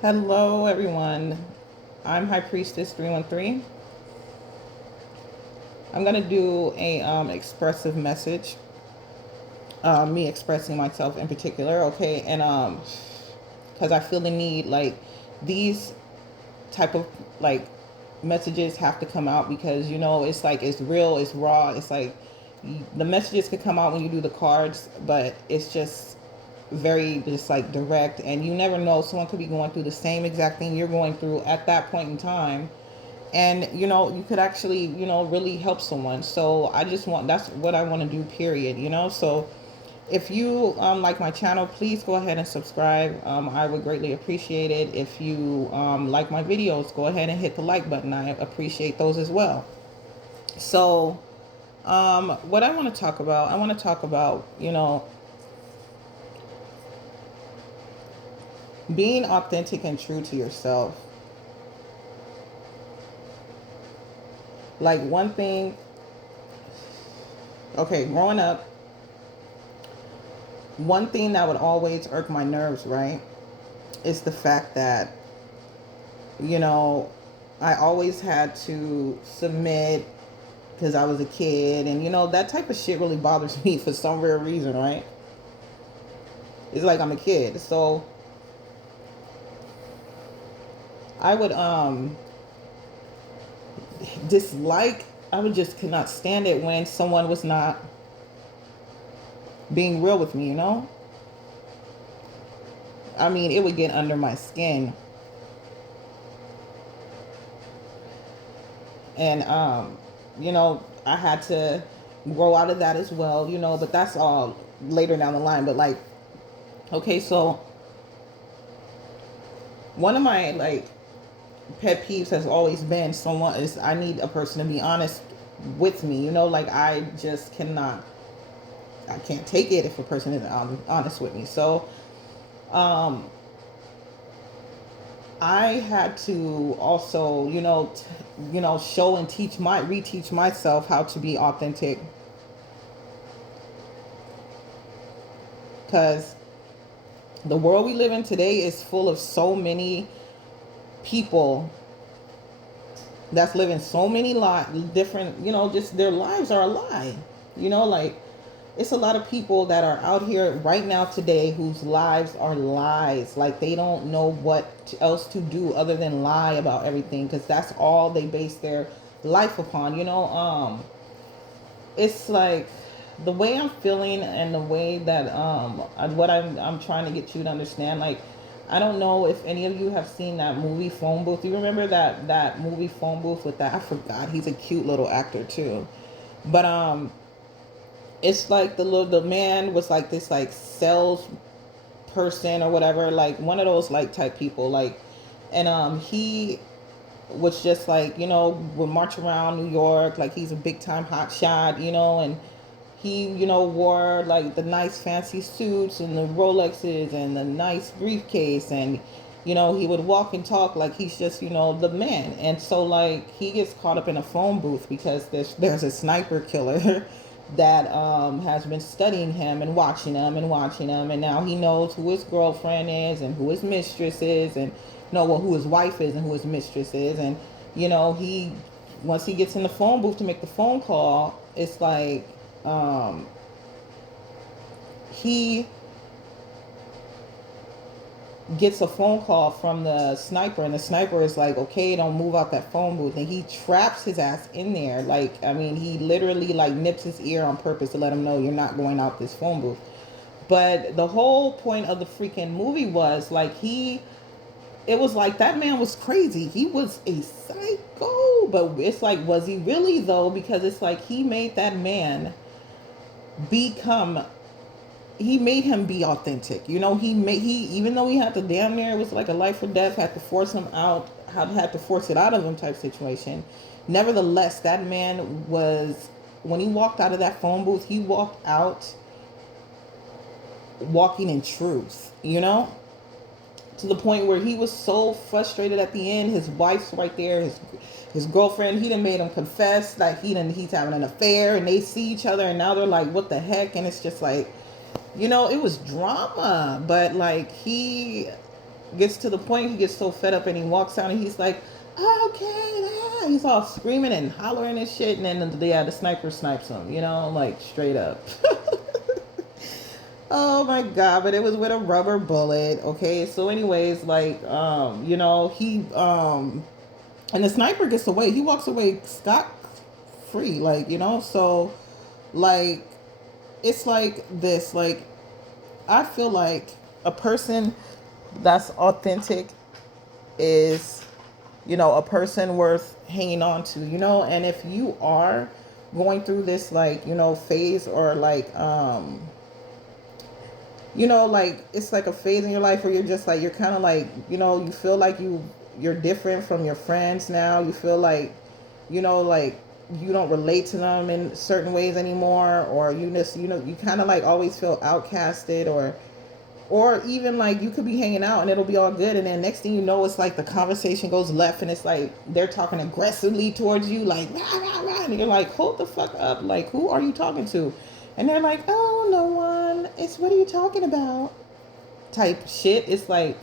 Hello, everyone. I'm High Priestess 313. I'm gonna do a expressive message. Me expressing myself in particular, okay, and because I feel the need, like these type of like messages have to come out because it's like it's real, it's raw. It's like the messages could come out when you do the cards, but it's just very just like direct, and you never know, someone could be going through the same exact thing you're going through at that point in time, and you could actually really help someone. So that's what I want to do, period. So if you like my channel, please go ahead and subscribe. I would greatly appreciate it. If you like my videos, go ahead and hit the like button. I appreciate those as well. So what I want to talk about being authentic and true to yourself. Like, one thing, okay, growing up, one thing that would always irk my nerves, right, is the fact that, you know, I always had to submit because I was a kid. And, that type of shit really bothers me for some rare reason, right? It's like I'm a kid. So I would dislike, I would just could not stand it when someone was not being real with me. I mean, it would get under my skin. And I had to grow out of that as well, but that's all later down the line. But like, okay, so one of my like pet peeves has always been someone is I need a person to be honest with me, like I can't take it if a person isn't honest with me. So um I had to also, show and reteach myself how to be authentic, because the world we live in today is full of so many people that's living so many different, just their lives are a lie. Like, it's a lot of people that are out here right now today whose lives are lies. Like, they don't know what else to do other than lie about everything, because that's all they base their life upon. It's like the way I'm feeling and the way that what I'm trying to get you to understand. Like, I don't know if any of you have seen that movie Phone Booth. You remember that movie Phone Booth with that, I forgot, he's a cute little actor too. But it's like the man was like this like sales person or whatever, like one of those like type people, like, and he was just like, would march around New York like he's a big time hot shot, and he, wore like the nice fancy suits and the Rolexes and the nice briefcase, and he would walk and talk like he's just, the man. And so like he gets caught up in a phone booth because there's a sniper killer that has been studying him and watching him, and now he knows who his girlfriend is and who his mistress is, and who his wife is and who his mistress is. And he, once he gets in the phone booth to make the phone call, it's like he gets a phone call from the sniper, and the sniper is like, okay, don't move out that phone booth, and he traps his ass in there. Like, I mean, he literally like nips his ear on purpose to let him know you're not going out this phone booth. But the whole point of the freaking movie was like it was like that man was crazy. He was a psycho. But it's like, was he really though? Because it's like he made that man become, he made him be authentic. He even though he had to damn near, it was like a life or death, had to force him out, had to force it out of him type situation. Nevertheless, that man was, when he walked out of that phone booth, he walked out walking in truth, to the point where he was so frustrated at the end. His wife's right there, his girlfriend, he done made him confess that he's having an affair, and they see each other, and now they're like, what the heck? And it's just like, it was drama. But like gets to the point, he gets so fed up and he walks out and he's like, okay, yeah. He's all screaming and hollering and shit. And then, yeah, the sniper snipes him, you know, like straight up. Oh my god, but it was with a rubber bullet. Okay, so anyways, like, you know, he and the sniper gets away. He walks away scot free, like, you know. So like, it's like this, like, I feel like a person that's authentic is, you know, a person worth hanging on to, you know. And if you are going through this, like, you know, phase, or like, you know, like, it's like a phase in your life where you're just like, you're kind of like, you know, you feel like you're different from your friends now. You feel like, you know, like, you don't relate to them in certain ways anymore, or you just, you know, you kind of like always feel outcasted, or even like you could be hanging out and it'll be all good, and then next thing you know, it's like the conversation goes left and it's like they're talking aggressively towards you, like rah, rah, rah, and you're like, hold the fuck up, like, who are you talking to? And they're like, oh, no one, it's, what are you talking about, type shit. It's like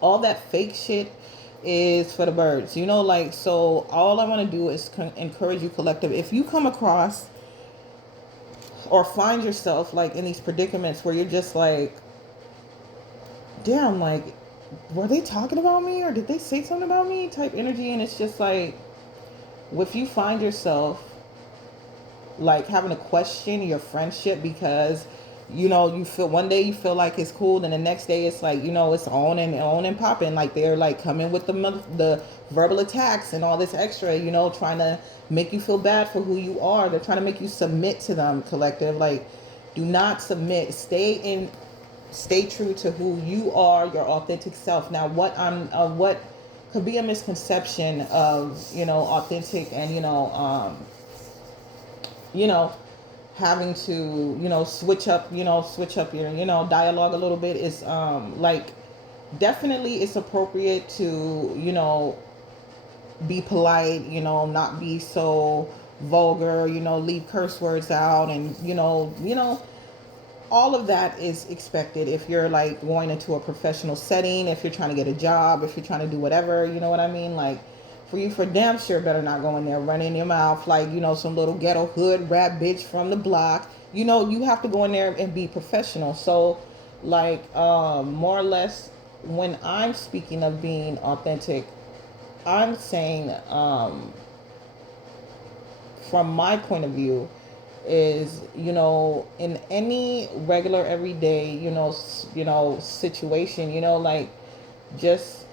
all that fake shit is for the birds, you know. Like, so all I want to do is encourage you, collective, if you come across or find yourself like in these predicaments where you're just like, damn, like, were they talking about me or did they say something about me, type energy. And it's just like, if you find yourself like having to question your friendship because, you know, you feel one day you feel like it's cool, then the next day it's like, you know, it's on and popping, like they're like coming with the verbal attacks and all this extra, you know, trying to make you feel bad for who you are. They're trying to make you submit to them, collective. Like, do not submit. Stay true to who you are, your authentic self. Now, what could be a misconception of, you know, authentic and, you know, having to, you know, switch up your, you know, dialogue a little bit is, like, definitely it's appropriate to, you know, be polite, you know, not be so vulgar, you know, leave curse words out, and, you know, all of that is expected if you're like going into a professional setting, if you're trying to get a job, if you're trying to do whatever, you know what I mean? Like, for you, for damn sure, better not go in there running your mouth like, you know, some little ghetto hood rap bitch from the block. You know, you have to go in there and be professional. So, like, more or less, when I'm speaking of being authentic, I'm saying, from my point of view, is, you know, in any regular everyday, you know, situation, you know, like, just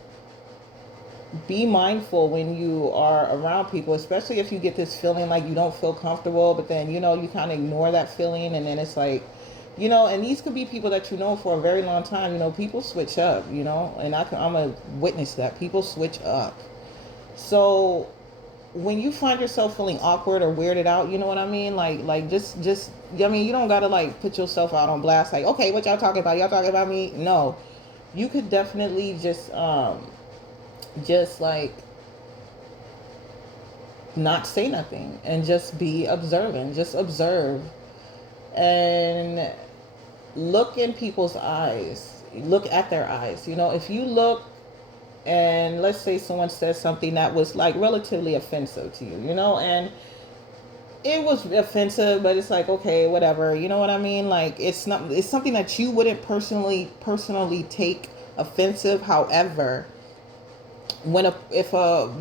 be mindful when you are around people, especially if you get this feeling like you don't feel comfortable, but then, you know, you kind of ignore that feeling, and then it's like, you know, and these could be people that you know for a very long time. You know, people switch up, you know, and I'm a witness that people switch up. So when you find yourself feeling awkward or weirded out, you know what I mean? Like, just, I mean, you don't gotta like put yourself out on blast. Like, okay, what y'all talking about? Y'all talking about me? No, you could definitely just like not say nothing and just be observant. Just observe and look in people's eyes. Look at their eyes. You know, if you look and let's say someone says something that was like relatively offensive to you, you know, and it was offensive, but it's like, okay, whatever, you know what I mean? Like, it's something that you wouldn't personally take offensive. However, if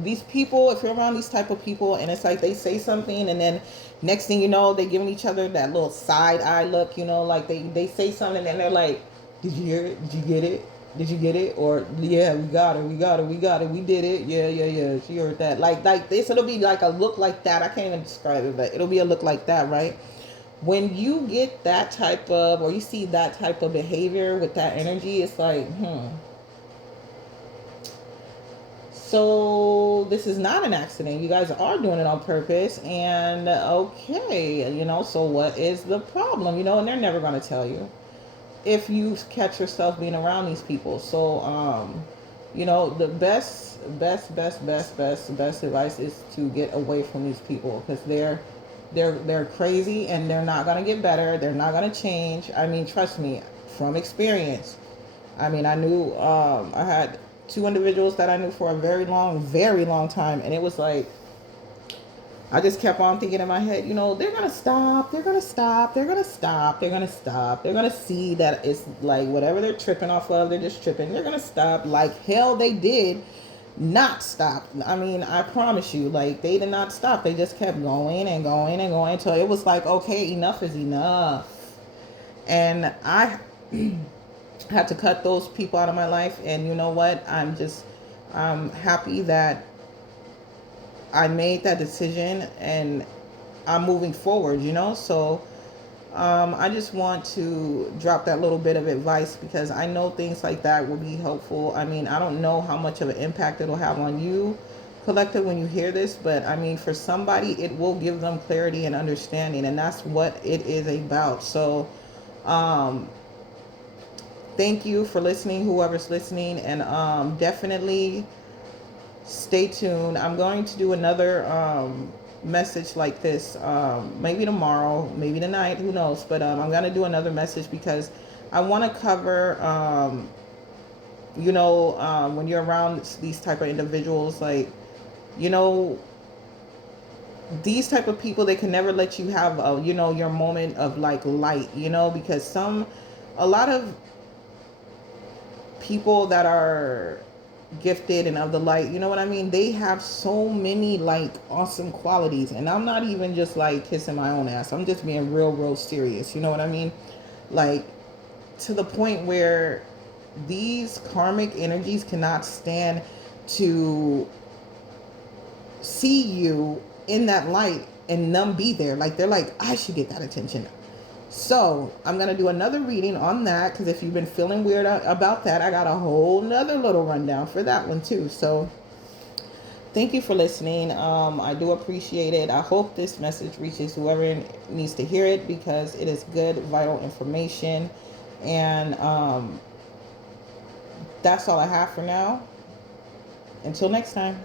these people, if you're around these type of people and it's like they say something and then next thing you know, they're giving each other that little side eye look, you know, like they say something and they're like, did you hear it? Did you get it? Did you get it? Or, yeah, we got it, we did it, yeah, she heard that, like this. It'll be like a look like that. I can't even describe it, but it'll be a look like that, right? When you get that type of, or you see that type of behavior with that energy, it's like, so this is not an accident. You guys are doing it on purpose. And okay, you know, so what is the problem? You know, and they're never going to tell you if you catch yourself being around these people. So, you know, the best advice is to get away from these people, because they're crazy and they're not going to get better. They're not going to change. I mean, trust me, from experience. I mean, I knew, I had two individuals that I knew for a very long time. And it was like, I just kept on thinking in my head, you know, they're going to stop, they're going to stop, they're going to stop, they're going to stop. They're going to see that it's like whatever they're tripping off of, they're just tripping. They're going to stop. Like hell, they did not stop. I mean, I promise you, like they did not stop. They just kept going and going and going until it was like, okay, enough is enough. And I had to cut those people out of my life. And you know what? I'm happy that I made that decision and I'm moving forward, you know? So I just want to drop that little bit of advice because I know things like that will be helpful. I mean, I don't know how much of an impact it'll have on you, collective, when you hear this, but I mean, for somebody, it will give them clarity and understanding, and that's what it is about. So, um, thank you for listening, whoever's listening, and definitely stay tuned. I'm going to do another message like this, maybe tomorrow, maybe tonight, who knows, but I'm going to do another message because I want to cover, you know, when you're around these type of individuals, like, you know, these type of people, they can never let you have a, you know, your moment of like light, you know, because a lot of people that are gifted and of the light, you know what I mean, they have so many like awesome qualities, and I'm not even just like kissing my own ass, I'm just being real serious, you know what I mean, like to the point where these karmic energies cannot stand to see you in that light and them be there, like they're like, I should get that attention. So I'm going to do another reading on that, because if you've been feeling weird about that, I got a whole nother little rundown for that one too. So thank you for listening. I do appreciate it. I hope this message reaches whoever needs to hear it, because it is good, vital information. And that's all I have for now. Until next time.